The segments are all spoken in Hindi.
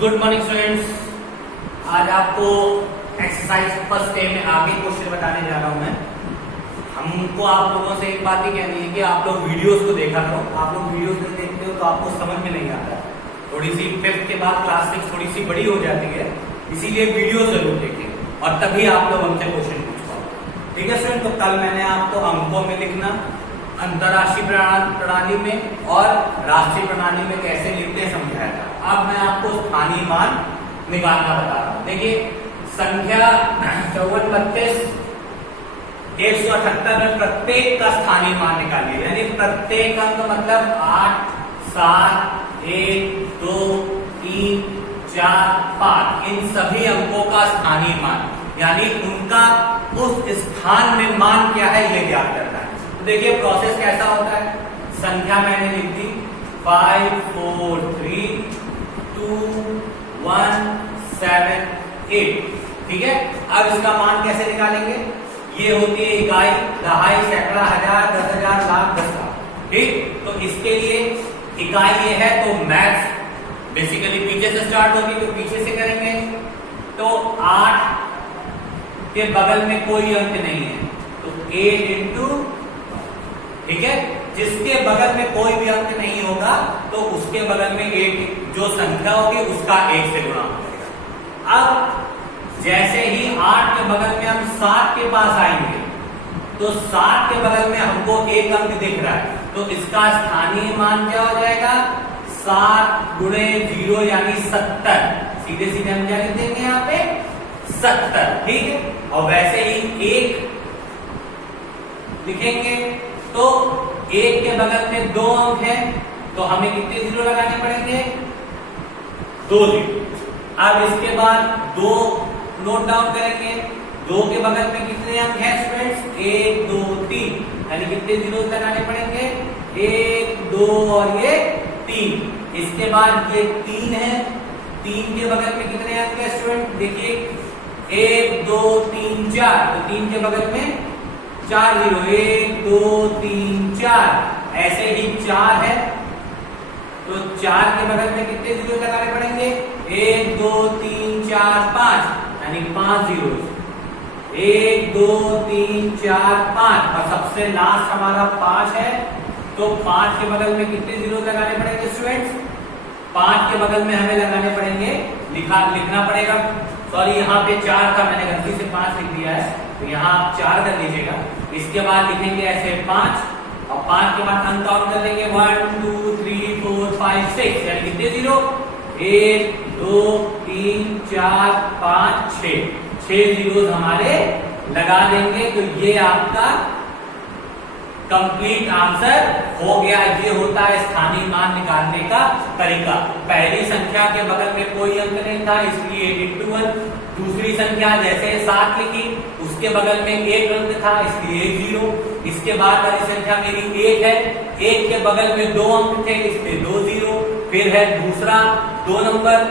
Good morning students. आज आपको एक्सरसाइज फर्स्ट डे में आगे क्वेश्चन बताने जा रहा हूं मैं। हमको आप लोगों से एक बात ही कहनी है कि आप लोग वीडियोस को देखा करो। आप लोग वीडियोस नहीं देखते हो तो आपको समझ में नहीं आता। थोड़ी सी फिफ्थ के बाद क्लास 6 थोड़ी सी बड़ी हो जाती है, इसीलिए वीडियो जरूर देखें और तभी आप लोग हमसे क्वेश्चन पूछ पाओ। ठीक है स्टूडेंट, तो कल मैंने आपको अंकों में लिखना, अंतरराष्ट्रीय प्रणाली में और राष्ट्रीय प्रणाली में कैसे लिखते हैं समझाया था। अब मैं आपको स्थानीय मान निकालना बता रहा हूं। देखिए संख्या 54, 32, 178 में प्रत्येक का स्थानीय मान निकालिए, यानी प्रत्येक अंक मतलब 8, 7, 1, 2, 3, 4, 5 इन सभी अंकों का स्थानीय मान, यानी उनका उस स्थान में मान क्या है ये ज्ञात करना है। तो देखिए प्रोसेस कैसा होता है। संख्या मैंने लिख दी 5, 4, 3, 2, 1, 7, 8। ठीक है, अब इसका मान कैसे निकालेंगे। ये होती है इकाई, दहाई, सैकड़ा, हजार, 10,000, लाख, 10 लाख। ठीक, तो इसके लिए इकाई ये है तो मैथ्स बेसिकली पीछे से स्टार्ट होगी, तो पीछे से करेंगे। तो 8 के बगल में कोई अंक नहीं है तो 8 इंटू, ठीक है, जिसके बगल में कोई भी अंक नहीं होगा तो उसके बगल में 8 जो संख्या होगी उसका 1 से गुणा होगा। अब जैसे ही 8 के बगल में हम 7 के पास आएंगे तो 7 के बगल में हमको एक अंक दिख रहा है, तो इसका स्थानीय मान क्या हो जाएगा 7 गुणे 0 यानी 70। सीधे सीधे हम क्या लिख देंगे यहाँ पे 70। ठीक है, और वैसे ही 1 लिखेंगे तो 1 के बगल में 2 अंक है तो हमें कितने 0 लगाने पड़ेंगे 2 0। अब इसके बाद 2 नोट डाउन करेंगे, 2 के बगल में कितने अंक हैं स्टूडेंट्स 1, 2, 3, यानी कितने 0 लगाने पड़ेंगे 1, 2 और ये 3। इसके बाद ये 3 है, 3 के बगल में कितने अंक हैं स्टूडेंट देखिए 1, 2, 3, 4, तो 3 के बगल में 4 0, 1, 2, 3, 4। ऐसे ही 4 है तो 4 के बगल में कितने 0 लगाने पड़ेंगे 1, 2, 3, 4, 5, यानी 5 0, 1, 2, 3, 4, 5 और सबसे लास्ट हमारा 5 है तो 5 के बगल में कितने 0 लगाने पड़ेंगे स्टूडेंट्स 5 के बगल में हमें लगाने पड़ेंगे, लिखना पड़ेगा, सॉरी यहाँ पे 4 था मैंने गलती से 5 लिख दिया है तो यहाँ आप 4 कर लीजिएगा। इसके बाद लिखेंगे ऐसे 5 और 5 के बाद अंक काउंट कर लेंगे 1, 2, 3, 4, 5, 6, यानी कितने 0 1, 2, 3, 4, 5, 6 जीरो हमारे लगा देंगे। तो ये आपका कंप्लीट आंसर हो गया। ये होता है स्थानीय मान निकालने का तरीका। पहली संख्या के बगल में कोई अंक नहीं था इसलिए 8 1। दूसरी संख्या जैसे 7 लिखी उसके बगल में एक अंक था इसलिए 1 0। इसके बाद वाली संख्या मेरी 1 है, 1 के बगल में 2 अंक थे इसलिए 2 0। फिर है दूसरा 2 नंबर,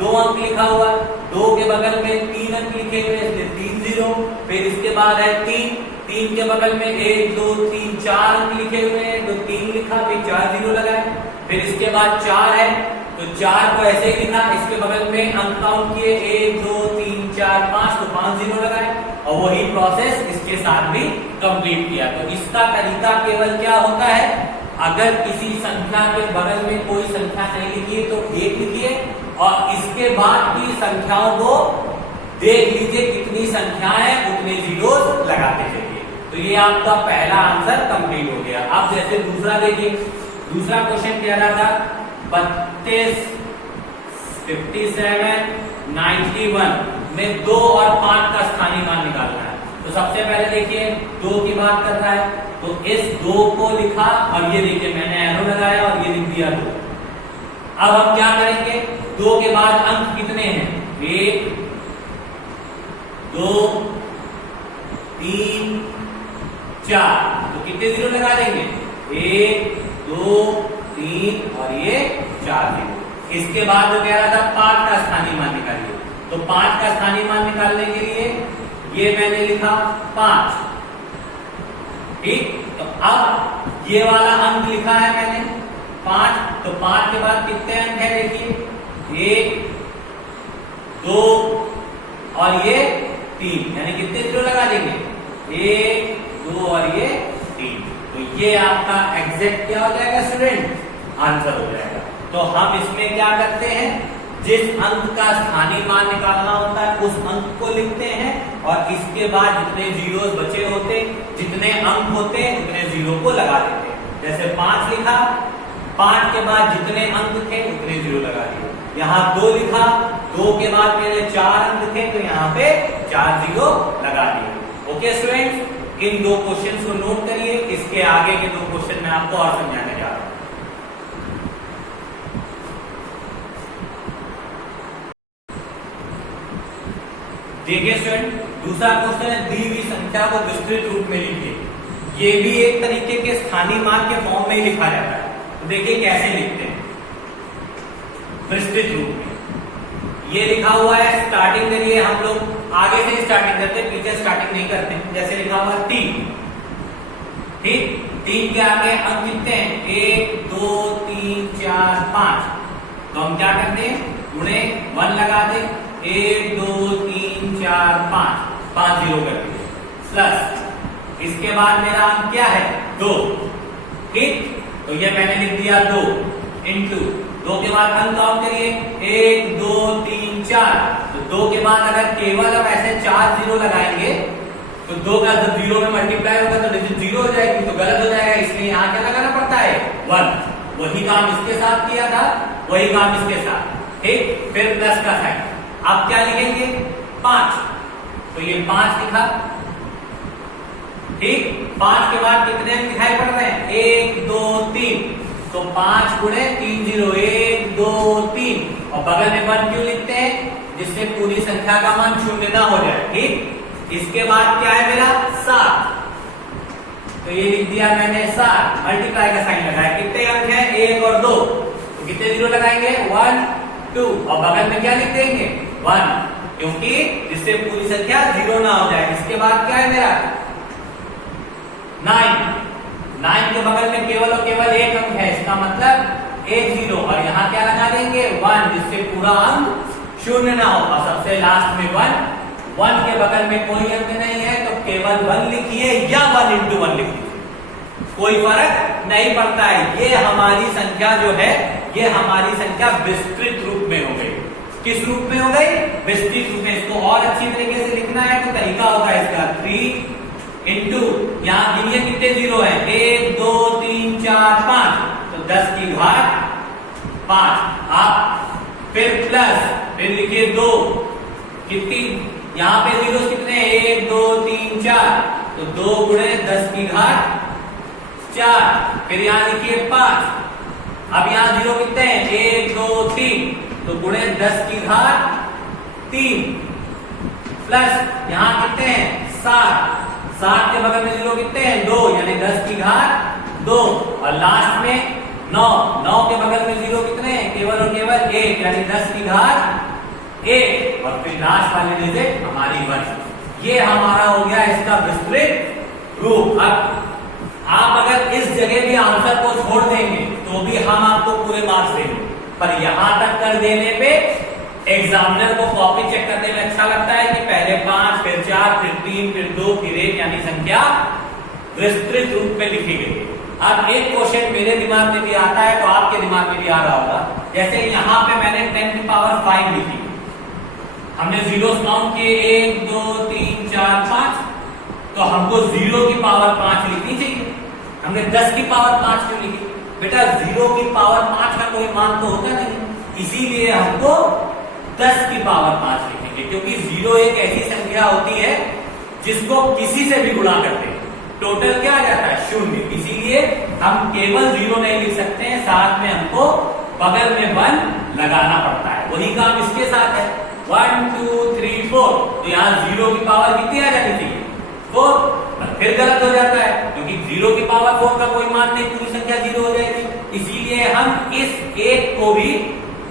2 अंक लिखा हुआ, 2 के बगल में 3 अंक लिखे हुए इसलिए 3 0। फिर इसके बाद है 3 के बगल में 1, 2, 3, 4 अंक लिखे हुए हैं तो 3 लिखा, फिर 4 0 लगाए। फिर इसके बाद 4 है तो 4 को ऐसे ही लिखा, इसके बगल में अंक काउंट किए 1, 2, 3, 4, 5 तो 5 0 लगाए और वही प्रोसेस इसके साथ भी कंप्लीट किया। तो इसका तरीका केवल क्या होता है, अगर किसी संख्या के बगल में कोई संख्या नहीं लिखी है तो 1 लिखिए और इसके बाद की संख्याओं को देख लीजिए कितनी संख्या है उतने जीरोस लगाते चलिए। तो ये आपका पहला आंसर कंप्लीट हो गया। अब जैसे दूसरा देखिए, दूसरा क्वेश्चन कह रहा था 32, 57, 91 में 2 और 5 का स्थानीय मान निकालना है। तो सबसे पहले देखिए 2 की बात कर रहा है तो इस 2 को लिखा और ये देखिए मैंने एरो लगाया और ये लिख दिया 2। अब हम क्या करेंगे 2 के बाद अंक कितने हैं 1, 2, 3, 4 तो कितने 0 लगा देंगे 1, 2, 3 और ये 4 0। इसके बाद वो कह रहा था 5 का स्थानीय मान निकालिए, तो 5 का स्थानीय मान निकालने के लिए ये मैंने लिखा 5। ठीक, तो अब ये वाला अंक लिखा है मैंने 5, तो 5 के बाद कितने अंक है देखिए 1, 2 और ये 3, यानी कितने जीरो लगा देंगे? 1 2 और ये 3। तो ये आपका एग्जैक्ट क्या हो जाएगा स्टूडेंट? आंसर हो जाएगा। तो हम इसमें क्या करते हैं, जिस अंक का स्थानीय मान निकालना होता है उस अंक को लिखते हैं और इसके बाद जितने जीरोस बचे होते, जितने अंक होते उतने जीरो को लगा देते हैं। जैसे 5 लिखा, 5 के बाद जितने अंक थे उतने जीरो लगा दिए। यहाँ 2 लिखा, 2 के बाद मेरे 4 अंक थे तो यहाँ पे 4 जीरो लगा दिए। ओके स्टूडेंट्स, इन 2 क्वेश्चंस को नोट करिए। इसके आगे के 2 क्वेश्चन मैं आपको और समझाने जा रहा हूं। देखिए स्टूडेंट, दूसरा क्वेश्चन है दी हुई संख्या को विस्तृत रूप में लिखिए। ये भी एक तरीके के स्थानीय मान के फॉर्म में ही लिखा जाता है। तो देखिए कैसे लिखते हैं विस्तृत रूप में। ये लिखा हुआ है, स्टार्टिंग करिए, हम लोग आगे से स्टार्टिंग करते हैं, पीछे स्टार्टिंग नहीं करते। जैसे लिखा हुआ 3, ठीक, 3 के आगे अंक कितने हैं? 1 2 3 4 5। तो हम क्या करते हैं, गुणे 1 लगा दे, 1 2 3 4 5, 5 जीरो कर दिए, प्लस इसके बाद मेरा अंक क्या है? 2, ठीक। तो ये मैंने लिख दिया 2 इंटू 2 के बाद अंक काउंट करिए, 1 2 3 4। तो 2 के बाद अगर केवल अब ऐसे 4 जीरो लगाएंगे तो 2 का जब जीरो में मल्टीप्लाई होगा तो डिजिट जीरो हो जाएगी, तो गलत हो जाएगा। इसलिए यहाँ क्या लगाना पड़ता है? 1। वही काम इसके साथ किया था, वही काम इसके साथ, ठीक। फिर प्लस का साइन। अब क्या लिखेंगे? 5। तो ये 5 लिखा, ठीक। 5 के बाद कितने दिखाई पड़ रहे हैं? 1 2 3। तो 5 गुणे 3 जीरो, 1 2 3, और बगल में 1 क्यों लिखते हैं? जिससे पूरी संख्या का मान शून्य ना हो जाए, ठीक। इसके बाद क्या है मेरा? 7। तो ये लिख दिया मैंने 7, मल्टीप्लाई का साइन लगाया। कितने अंक हैं? 1 और 2। तो कितने जीरो लगाएंगे? 1 2, और बगल में क्या लिख देंगे? 1, क्योंकि जिससे पूरी संख्या जीरो ना हो जाए। इसके बाद क्या है मेरा? 9। 9 के बगल में केवल और केवल एक अंक है, इसका मतलब 1 जीरो, और यहाँ क्या लगा देंगे? 1, जिससे पूरा अंक शून्य ना हो। और सबसे लास्ट में 1 के बगल में कोई अंक नहीं है तो केवल 1 लिखिए या 1 इंटू 1 लिखिए, कोई फर्क नहीं पड़ता है। ये हमारी संख्या जो है, ये हमारी संख्या विस्तृत रूप में हो गई। किस रूप में हो गई? विस्तृत रूप में। इसको और अच्छी तरीके से लिखना है तो तरीका होगा इसका 3 इंटू, यहाँ गिनिए कितने जीरो है? 1 2 3 4 5, तो 10 की घात 5। आप फिर प्लस, फिर लिखिए 2, कितनी यहाँ पे जीरो कितने हैं? 1 2 3 4, तो 2 गुणे 10 की घात 4। फिर यहाँ लिखिए 5। अब यहाँ जीरो कितने हैं? 1 2 3, तो गुणे 10 की घात 3, प्लस यहाँ कितने हैं? 7। 7 के बगल में जीरो कितने हैं? 2, यानी 10 की घात 2, और लास्ट में 9। 9 के बगल में जीरो कितने हैं? केवल और केवल 1, यानी 10 की घात 1, और फिर लास्ट वाली डिजिट हमारी 1। ये हमारा हो गया इसका विस्तृत रूप। अब आप अगर इस जगह भी आंसर को छोड़ देंगे तो भी हम आपको पूरे मार्क्स देंगे, पर यहां तक कर देने पे एग्जामिनर को कॉपी चेक करने में अच्छा लगता है कि पहले 5, फिर 4, फिर 3, फिर 2, फिर 1, यानी संख्या विस्तृत रूप में लिखी गई है। अब एक क्वेश्चन मेरे दिमाग में भी आता है तो आपके दिमाग में भी आ रहा होगा। जैसे यहाँ पे मैंने 10 की पावर 5 लिखी, हमने जीरो काउंट किए 1 2 3 4 5, तो हमको 0 की पावर 5 लिखनी चाहिए। हमने 10 की पावर 5 क्यों लिखी? बेटा 0 की पावर 5 का कोई मान तो होता नहीं, इसीलिए हमको 10 की पावर 5 लिखेंगे, क्योंकि 0 एक ऐसी संख्या होती है जिसको किसी से भी गुणा करते हैं टोटल क्या आ जाता है? 0। इसीलिए हम केवल 0 नहीं लिख सकते हैं, साथ में हमको बगल में 1 लगाना पड़ता है। वही काम इसके साथ है, 1 2 3 4, तो यहाँ 0 की पावर कितनी आ जानी चाहिए? 4। फिर गलत हो जाता है क्योंकि 0 की पावर 4 का कोई मान नहीं, पूरी संख्या 0 हो जाएगी। इसीलिए हम इस 1 को भी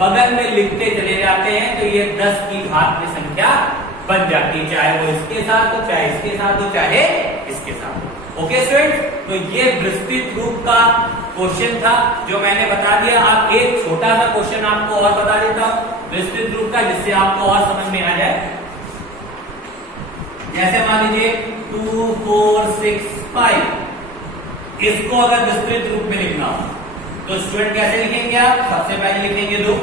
बगल में लिखते चले जाते हैं, तो ये 10 की घात में संख्या बन जाती है, चाहे वो इसके साथ हो, चाहे इसके साथ हो, चाहे इसके साथ हो। ओके स्टूडेंट्स, तो ये विस्तृत रूप का क्वेश्चन था जो मैंने बता दिया। आप एक छोटा सा क्वेश्चन आपको और बता देता हूं। विस्तृत रूप का, जिससे आपको और समझ में आ जाए। जैसे मान लीजिए 2 4 6 5, इसको अगर विस्तृत रूप में लिखना हो तो स्टूडेंट कैसे लिखेंगे आप? सबसे पहले लिखेंगे 2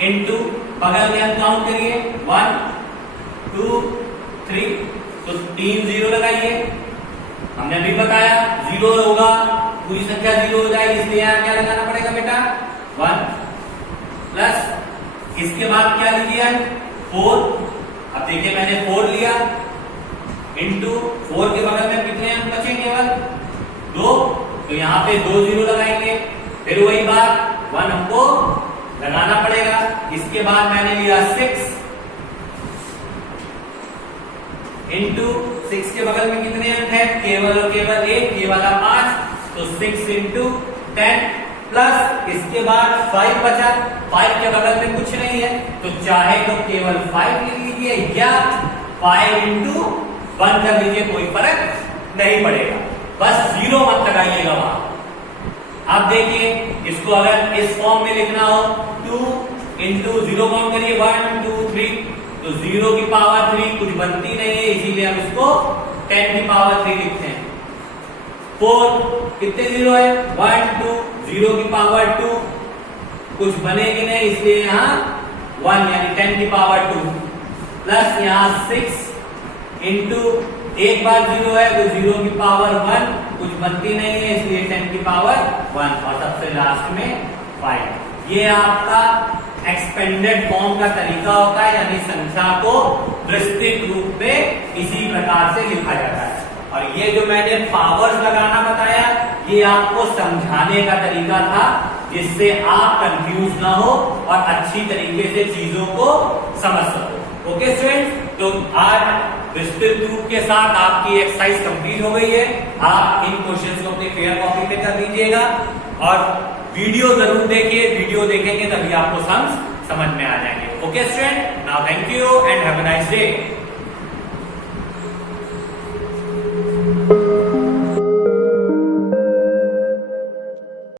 इंटू बगल में हम काउंट करिए 1 2 3, तो 3 0 लगाइए। हमने अभी बताया 0 होगा, पूरी संख्या 0 हो जाएगी, इसलिए यहां क्या लगाना पड़ेगा बेटा? 1 प्लस इसके बाद क्या लीजिए 4। अब देखिए मैंने 4 लिया इंटू 4 के बगल में कितने अंक बचे? केवल 2, तो यहाँ पे 2 0 लगाएंगे। फिर वही बात 1 हमको लगाना पड़ेगा। इसके बाद मैंने लिया 6 इंटू 6 के बगल में कितने अंक है? केवल और केवल 1, ये वाला 5, तो 6 इंटू 10 प्लस इसके बाद 5 बचा। 5 के बगल में कुछ नहीं है, तो चाहे तो केवल 5 लिख लीजिए या 5 इंटू 1 कर लीजिए, कोई फर्क नहीं पड़ेगा। बस 0 मत लगाइएगा वहां। अब देखिए इसको अगर इस फॉर्म में लिखना हो 2 इंटू 0 काउंट करिए 1 2 3, तो 0 की पावर 3 कुछ बनती नहीं है, इसीलिए हम इसको 10 की पावर 3 लिखते हैं। 4 कितने 0 है? 1 2, 0 की पावर 2 कुछ बनेगी नहीं, इसलिए यहां 1 यानी 10 की पावर 2 प्लस यहां 6 इंटू एक बार 0 है तो 0 की पावर 1 कुछ बनती नहीं है, इसलिए 10 की पावर 1 और सबसे लास्ट में 5। ये आपका एक्सपेंडेड फॉर्म का तरीका होता है, यानी संख्या को विस्तृत रूप में इसी प्रकार से लिखा जाता है। और ये जो मैंने पावर्स लगाना बताया, ये आपको समझाने का तरीका था, जिससे आप कंफ्यूज ना हो और अच्छी तरीके से चीजों को समझ सको। ओके स्टूडेंट्स, तो आज विस्तृत रूप के साथ आपकी एक्सरसाइज कंप्लीट हो गई है। आप इन क्वेश्चंस को अपनी फेयर कॉपी में कर लीजिएगा और वीडियो जरूर देखिए। वीडियो देखेंगे तभी आपको समझ में आ जाएंगे। Okay student, now thank you and have a nice day.